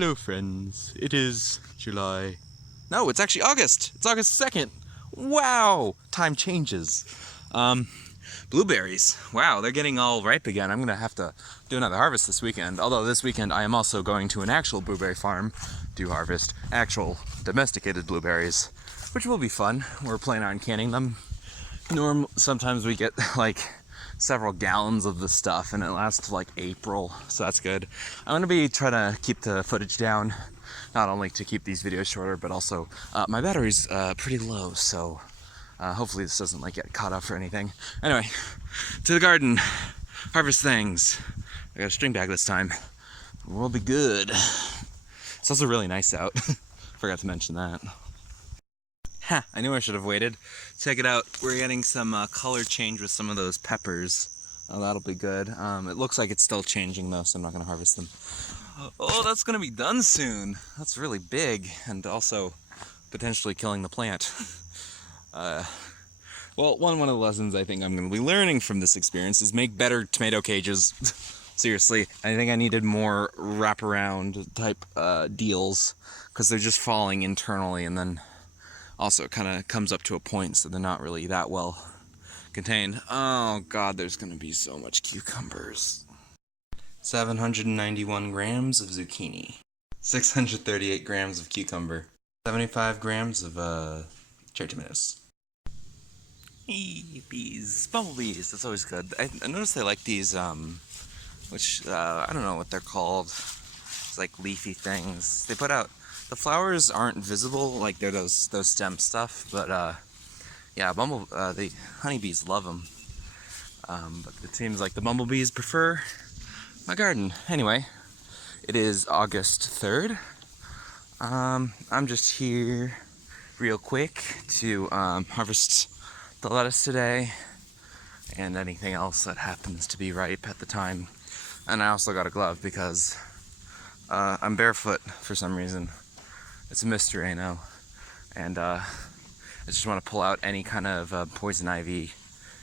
Hello friends, it is July. No, it's actually August. It's August 2nd. Wow, time changes. Blueberries. Wow, they're getting all ripe again. I'm gonna have to do another harvest this weekend. Although this weekend I am also going to an actual blueberry farm to harvest actual domesticated blueberries, which will be fun. We're planning on canning them. Sometimes we get like several gallons of the stuff and it lasts till like April, so that's good. I'm gonna be trying to keep the footage down, not only to keep these videos shorter, but also my battery's pretty low, so hopefully this doesn't like get caught up or anything. Anyway, to the garden, harvest things. I got a string bag this time. We'll be good. It's also really nice out. Forgot to mention that. Ha, I knew I should have waited. Check it out. We're getting some color change with some of those peppers. Oh, that'll be good. It looks like it's still changing though, so I'm not going to harvest them. Oh, that's going to be done soon. That's really big and also potentially killing the plant. Well, one of the lessons I think I'm going to be learning from this experience is make better tomato cages. Seriously, I think I needed more wraparound type deals because they're just falling internally, and then also it kind of comes up to a point so they're not really that well contained. Oh god, there's going to be so much cucumbers. 791 grams of zucchini. 638 grams of cucumber. 75 grams of cherry tomatoes. Hey, bees. Bumblebees, that's always good. I noticed they like these, which, I don't know what they're called. It's like leafy things. They put out, the flowers aren't visible, like they're those stem stuff, but yeah, the honeybees love them. But it seems like the bumblebees prefer my garden. Anyway, it is August 3rd. I'm just here real quick to harvest the lettuce today and anything else that happens to be ripe at the time. And I also got a glove because I'm barefoot for some reason. It's a mystery, I know. And I just want to pull out any kind of poison ivy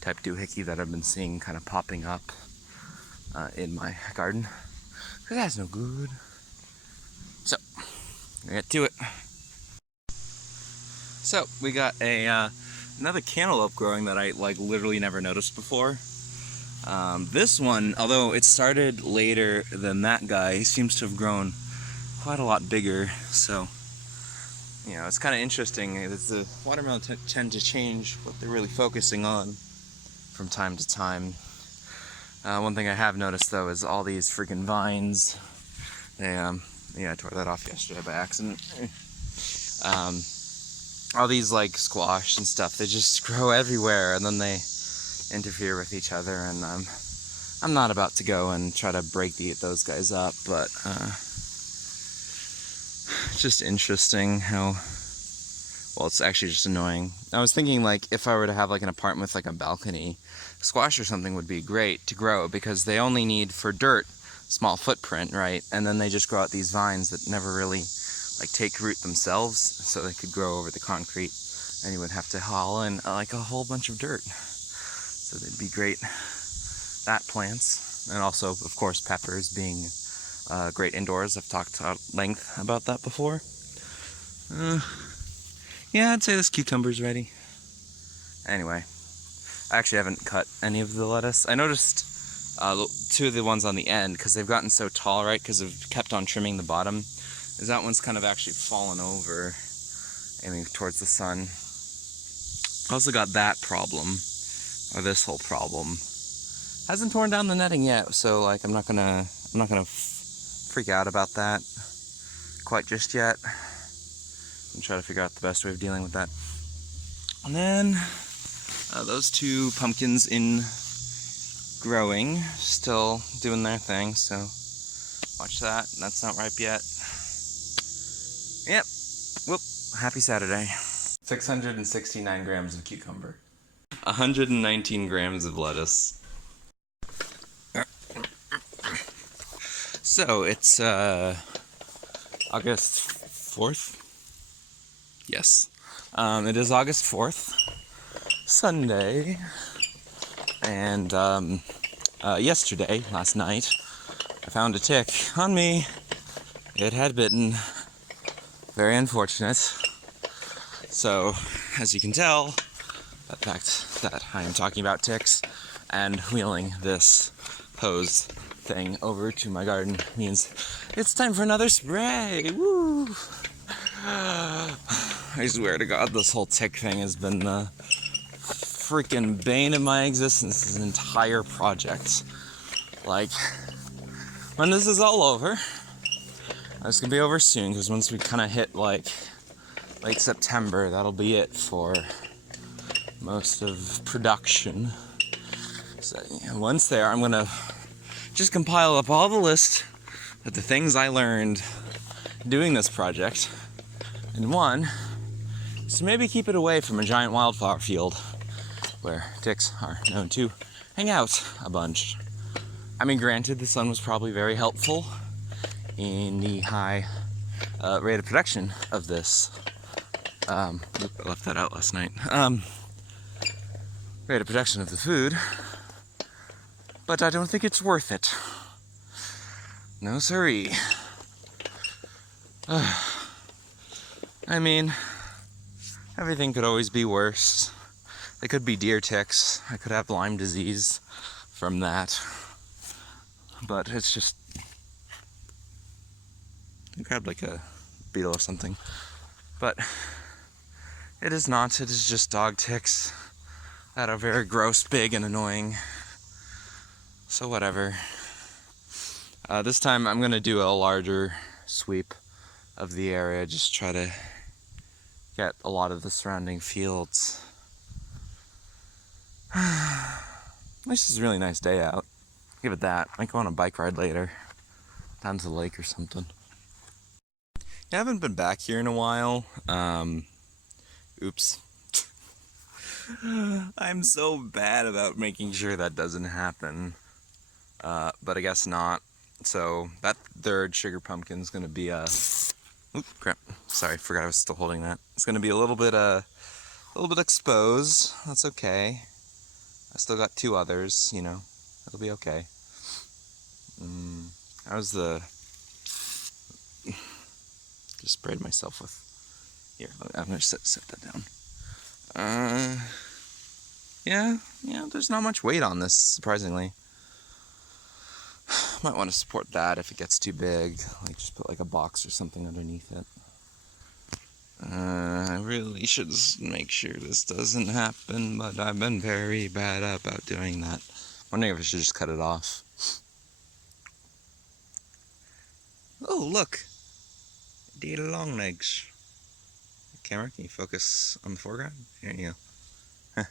type doohickey that I've been seeing kind of popping up in my garden. Because that's no good. So, we're gonna get to it. So, we got another cantaloupe growing that I like literally never noticed before. This one, although it started later than that guy, seems to have grown quite a lot bigger, so you know, it's kind of interesting. The watermelon tend to change what they're really focusing on from time to time. One thing I have noticed though is all these freaking vines. They, yeah, I tore that off yesterday by accident. All these like squash and stuff, they just grow everywhere and then they interfere with each other, and I'm not about to go and try to break those guys up, but it's just interesting how, well, it's actually just annoying. I was thinking like if I were to have like an apartment with like a balcony, squash or something would be great to grow because they only need for dirt small footprint, right? And then they just grow out these vines that never really like take root themselves, so they could grow over the concrete, and you would have to haul in like a whole bunch of dirt. So they'd be great plants, and also of course peppers being great indoors. I've talked at length about that before. Yeah, I'd say this cucumber's ready. Anyway, I actually haven't cut any of the lettuce. I noticed two of the ones on the end, because they've gotten so tall, right, because I've kept on trimming the bottom, is that one's kind of actually fallen over, aiming towards the sun. I also got that problem, or this whole problem. Hasn't torn down the netting yet, so like I'm not gonna freak out about that quite just yet. I'm trying to figure out the best way of dealing with that. And then those two pumpkins in growing, still doing their thing, so watch that. That's not ripe yet. Yep. Whoop. Happy Saturday. 669 grams of cucumber. 119 grams of lettuce. So it's August 4th. Yes. It is August 4th, Sunday, and last night, I found a tick on me it had bitten. Very unfortunate. So, as you can tell, the fact that I am talking about ticks and wheeling this hose thing over to my garden means it's time for another spray. Woo! I swear to God, this whole tick thing has been the freaking bane of my existence, this entire project. Like, when this is all over, it's gonna be over soon, because once we kind of hit like late September, that'll be it for most of production. So once there, I'm gonna just compile up all the list of the things I learned doing this project, and one is to maybe keep it away from a giant wildflower field where ticks are known to hang out a bunch. I mean, granted, the sun was probably very helpful in the high rate of production of this. I left that out last night. Rate of production of the food, but I don't think it's worth it. No siree. I mean, everything could always be worse. They could be deer ticks. I could have Lyme disease from that. But it's just... I grabbed like a beetle or something. But it is not. It is just dog ticks that are very gross, big, and annoying. So whatever. This time I'm going to do a larger sweep of the area. Just try to get a lot of the surrounding fields. This is a really nice day out. Give it that. Might go on a bike ride later. Down to the lake or something. Yeah, I haven't been back here in a while. Oops. I'm so bad about making sure that doesn't happen. But I guess not. So that third sugar pumpkin's gonna be oop, crap. Sorry, forgot I was still holding that. It's gonna be a little bit exposed. That's okay. I still got two others, you know. It'll be okay. How's the... Just sprayed myself with... Here, I'm gonna set that down. Yeah, there's not much weight on this, surprisingly. Might want to support that if it gets too big. Like, just put like a box or something underneath it. I really should make sure this doesn't happen, but I've been very bad about doing that. Wondering if I should just cut it off. Oh, look! Dear long legs. Camera, can you focus on the foreground? Here you go.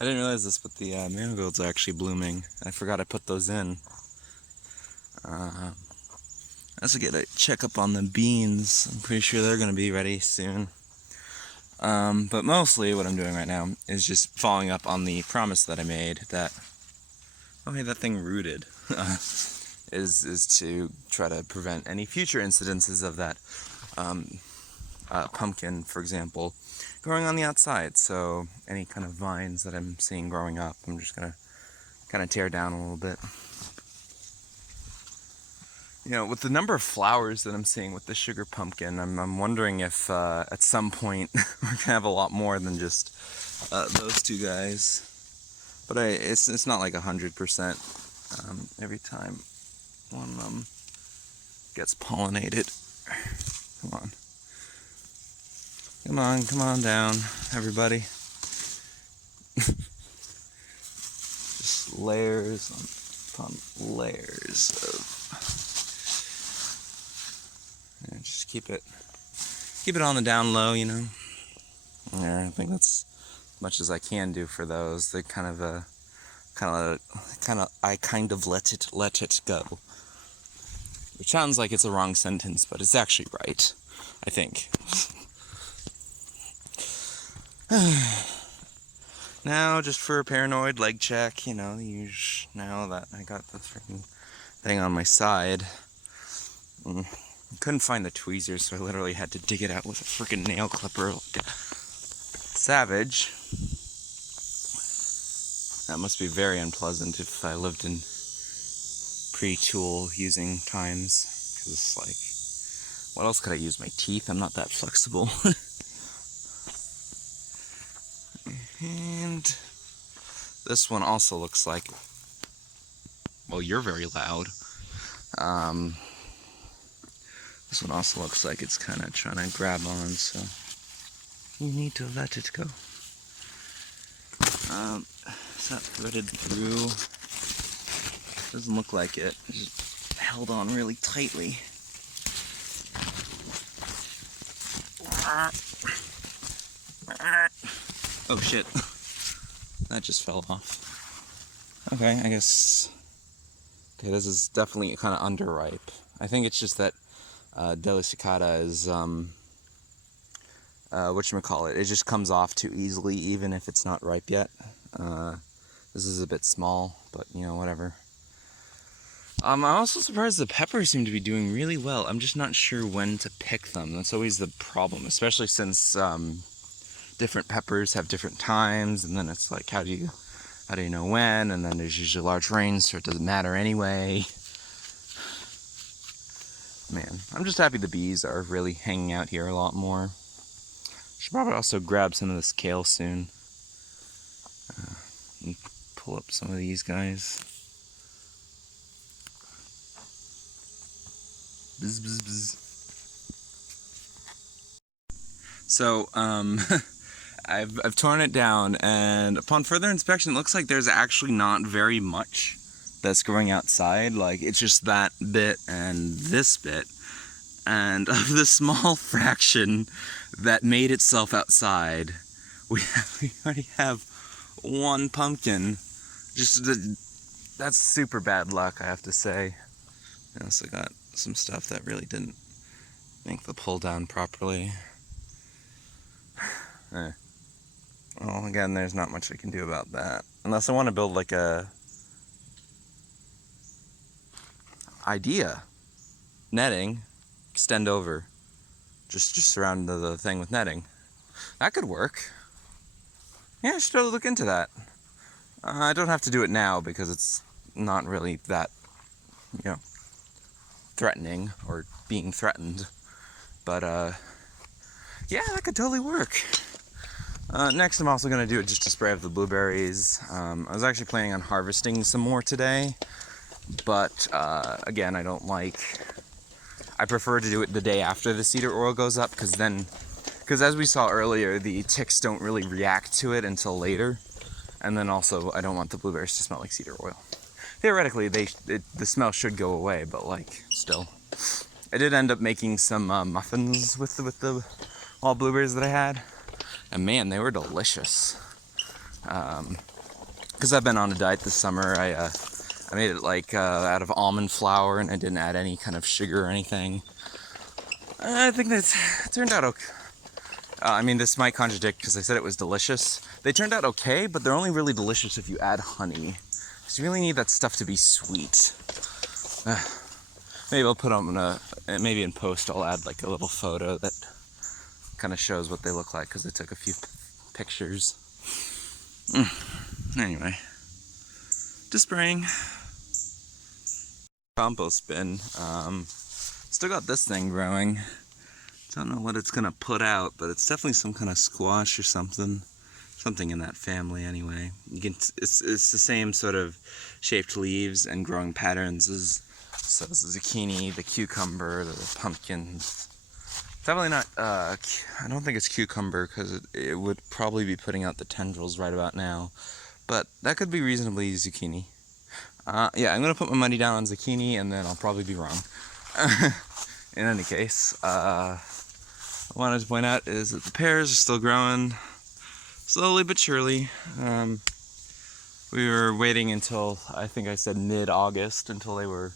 I didn't realize this, but the marigolds are actually blooming. I forgot I put those in. Let's get a check up on the beans. I'm pretty sure they're going to be ready soon. But mostly what I'm doing right now is just following up on the promise that I made that, oh hey, that thing rooted, is to try to prevent any future incidences of that pumpkin, for example, growing on the outside. So any kind of vines that I'm seeing growing up, I'm just going to kind of tear down a little bit. You know, with the number of flowers that I'm seeing with the sugar pumpkin, I'm wondering if at some point we're going to have a lot more than just those two guys. But it's not like 100% every time one of them gets pollinated. Come on down, everybody. Just layers upon layers of... Just keep it on the down low, you know. Yeah, I think that's as much as I can do for those. They I kind of let it go. Which sounds like it's a wrong sentence, but it's actually right, I think. Now, just for a paranoid leg check, you know, now that I got the freaking thing on my side. Couldn't find the tweezers, so I literally had to dig it out with a freaking nail clipper. Savage. That must be very unpleasant if I lived in pre-tool using times. because, like, what else could I use? My teeth? I'm not that flexible. And this one also looks like, well, you're very loud. This one also looks like it's kind of trying to grab on, so you need to let it go. Is that threaded through? Doesn't look like it. It's just held on really tightly. Oh shit. That just fell off. Okay, I guess. Okay, this is definitely kind of underripe. I think it's just that delicicata is, whatchamacallit, it just comes off too easily even if it's not ripe yet. This is a bit small, but you know, whatever. I'm also surprised the peppers seem to be doing really well. I'm just not sure when to pick them. That's always the problem, especially since different peppers have different times, and then it's like, how do you know when? And then there's usually large rains, so it doesn't matter anyway. Man, I'm just happy the bees are really hanging out here a lot more. Should probably also grab some of this kale soon. And pull up some of these guys. Bzz, bzz, bzz. So, I've torn it down, and upon further inspection, it looks like there's actually not very much that's growing outside. Like, it's just that bit and this bit. And of the small fraction that made itself outside, we already have one pumpkin. That's super bad luck, I have to say. I also got some stuff that really didn't make the pull down properly. Well, again, there's not much I can do about that. Unless I want to build like a idea. Netting, extend over. Just surround the thing with netting. That could work. Yeah, I should totally look into that. I don't have to do it now because it's not really that, you know, threatening or being threatened. But, yeah, that could totally work. Next, I'm also going to do it just to spray off the blueberries. I was actually planning on harvesting some more today, but again, I prefer to do it the day after the cedar oil goes up, because as we saw earlier, the ticks don't really react to it until later, and then also I don't want the blueberries to smell like cedar oil. Theoretically, the smell should go away, but like, still. I did end up making some muffins with the wild blueberries that I had. And man, they were delicious. Because I've been on a diet this summer, I made it like out of almond flour, and I didn't add any kind of sugar or anything. I think that turned out okay. I mean, this might contradict because I said it was delicious. They turned out okay, but they're only really delicious if you add honey. Because you really need that stuff to be sweet. Maybe I'll put them maybe in post I'll add like a little photo that kind of shows what they look like, because I took a few pictures. Anyway, just spraying. Compost bin. Still got this thing growing. Don't know what it's gonna put out, but it's definitely some kind of squash or something in that family anyway. It's the same sort of shaped leaves and growing patterns as the zucchini, the cucumber, the pumpkins. Definitely not, I don't think it's cucumber, because it would probably be putting out the tendrils right about now. But that could be reasonably zucchini. Yeah, I'm going to put my money down on zucchini, and then I'll probably be wrong. In any case, what I wanted to point out is that the pears are still growing, slowly but surely. We were waiting until, I think I said mid-August, until they were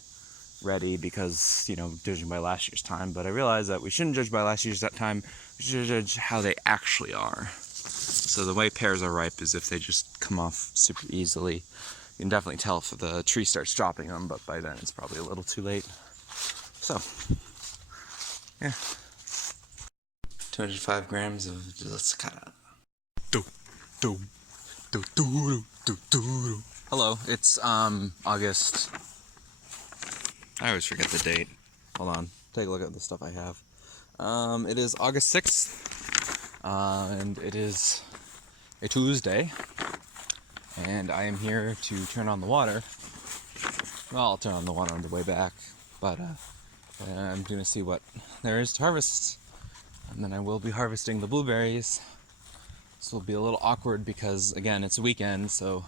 ready, because, you know, judging by last year's time, but I realized that we shouldn't judge by last year's time, we should judge how they actually are. So the way pears are ripe is if they just come off super easily. You can definitely tell if the tree starts dropping them, but by then it's probably a little too late. So, yeah. 205 grams of delicicata. Hello, it's August. I always forget the date. hold on, take a look at the stuff I have. It is August 6th, and it is a Tuesday, and I am here to turn on the water. Well, I'll turn on the water on the way back, but I'm going to see what there is to harvest, and then I will be harvesting the blueberries. This will be a little awkward because, again, it's a weekend, so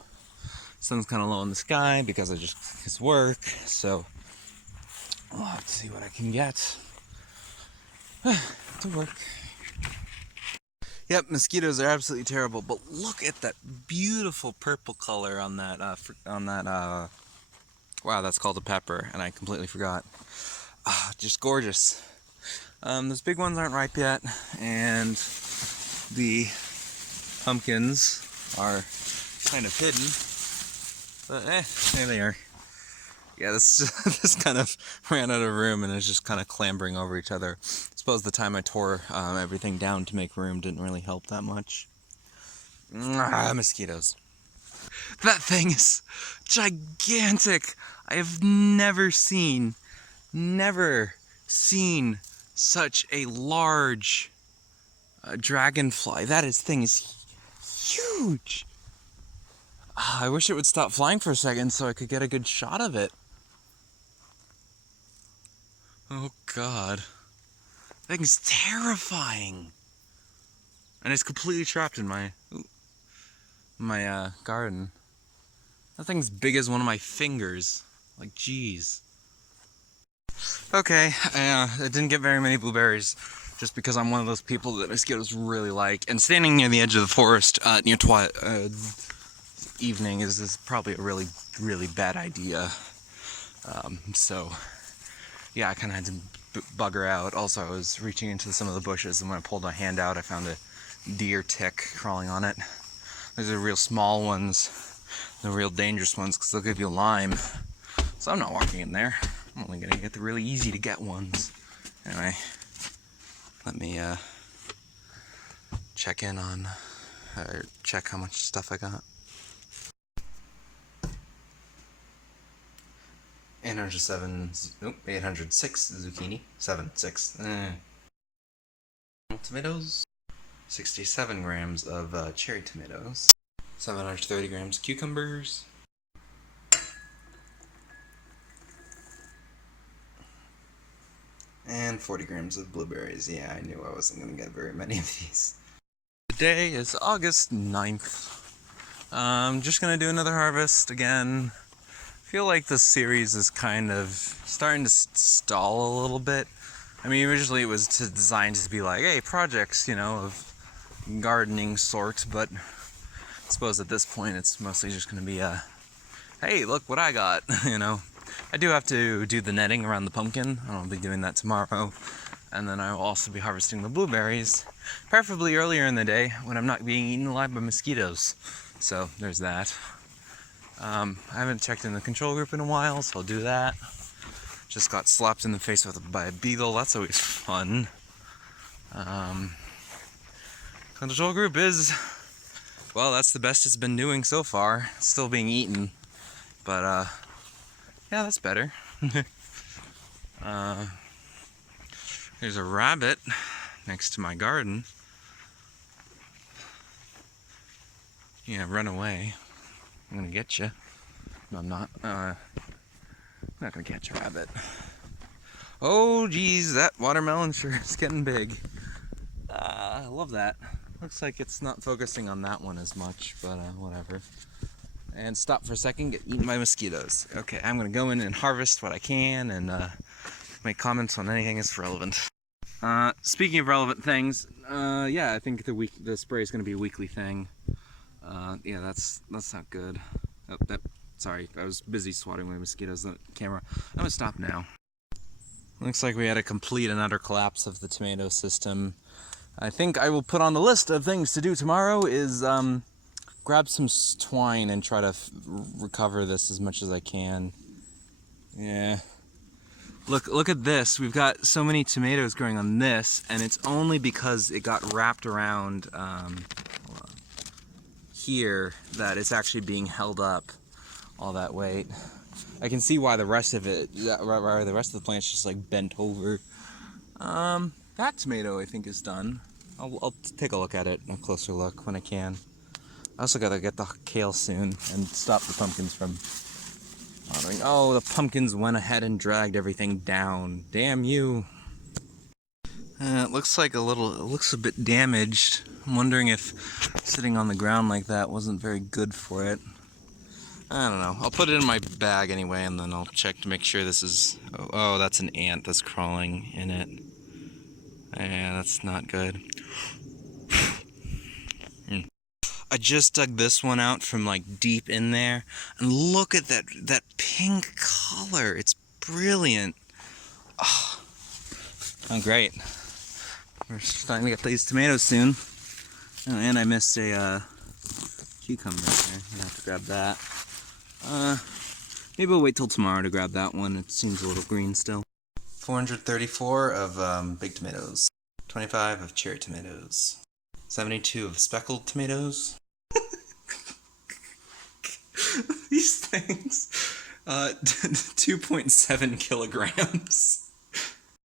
sun's kind of low in the sky because it's work, so I'll have to see what I can get to work. Yep, mosquitoes are absolutely terrible, but look at that beautiful purple color on that, wow, that's called a pepper, and I completely forgot. Just gorgeous. Those big ones aren't ripe yet, and the pumpkins are kind of hidden, but there they are. Yeah, this kind of ran out of room and is just kind of clambering over each other. I suppose the time I tore everything down to make room didn't really help that much. Mosquitoes. That thing is gigantic. I have never seen such a large dragonfly. That thing is huge. I wish it would stop flying for a second so I could get a good shot of it. Oh God. That thing's terrifying. And it's completely trapped in my garden. That thing's big as one of my fingers. Like, jeez. Okay, I didn't get very many blueberries just because I'm one of those people that mosquitoes really like. And standing near the edge of the forest near evening is probably a really, really bad idea. So, yeah, I kind of had to bugger out. Also, I was reaching into some of the bushes, and when I pulled my hand out, I found a deer tick crawling on it. These are real small ones, the real dangerous ones, because they'll give you Lyme. So I'm not walking in there. I'm only going to get the really easy to get ones. Anyway, let me check in on, check how much stuff I got. 806 zucchini, 6. Tomatoes, 67 grams of cherry tomatoes, 730 grams cucumbers, and 40 grams of blueberries. Yeah, I knew I wasn't going to get very many of these. Today is August 9th. I'm just going to do another harvest again. I feel like this series is kind of starting to stall a little bit. I mean, originally it was designed to be like, hey, projects, you know, of gardening sort, but I suppose at this point it's mostly just going to be hey, look what I got, you know. I do have to do the netting around the pumpkin. I'll be doing that tomorrow. And then I will also be harvesting the blueberries, preferably earlier in the day when I'm not being eaten alive by mosquitoes. So there's that. I haven't checked in the control group in a while, so I'll do that. Just got slapped in the face by a beetle. That's always fun. Control group is, well, that's the best it's been doing so far. It's still being eaten, but yeah, that's better. There's a rabbit next to my garden. Yeah, run away. I'm gonna get you. No, I'm not. I'm not gonna catch a rabbit. Oh, geez, that watermelon sure is getting big. I love that. Looks like it's not focusing on that one as much, but whatever. And stop for a second, get eaten by mosquitoes. Okay, I'm gonna go in and harvest what I can and make comments on anything that's relevant. Speaking of relevant things, yeah, I think the spray is gonna be a weekly thing. Yeah, that's not good. Oh, sorry, I was busy swatting away mosquitoes on the camera. I'm gonna stop now. Looks like we had a complete and utter collapse of the tomato system. I think I will put on the list of things to do tomorrow is grab some twine and try to recover this as much as I can. Yeah. Look at this. We've got so many tomatoes growing on this, and it's only because it got wrapped around here that it's actually being held up all that weight. I can see why the rest of it, why the rest of the plant's just like bent over. That tomato I think is done. I'll take a look at it, a closer look when I can. I also gotta get the kale soon and stop the pumpkins from watering. Oh, the pumpkins went ahead and dragged everything down. Damn you. It looks like it looks a bit damaged. I'm wondering if sitting on the ground like that wasn't very good for it. I don't know. I'll put it in my bag anyway, and then I'll check to make sure this is... Oh, that's an ant that's crawling in it. Yeah, that's not good. I just dug this one out from like deep in there, and look at that pink color. It's brilliant. Oh, great. We're starting to get these tomatoes soon. Oh, and I missed a cucumber there. I'm gonna have to grab that. Maybe I'll wait till tomorrow to grab that one. It seems a little green still. 434 of big tomatoes. 25 of cherry tomatoes. 72 of speckled tomatoes. These things. 2.7 kilograms.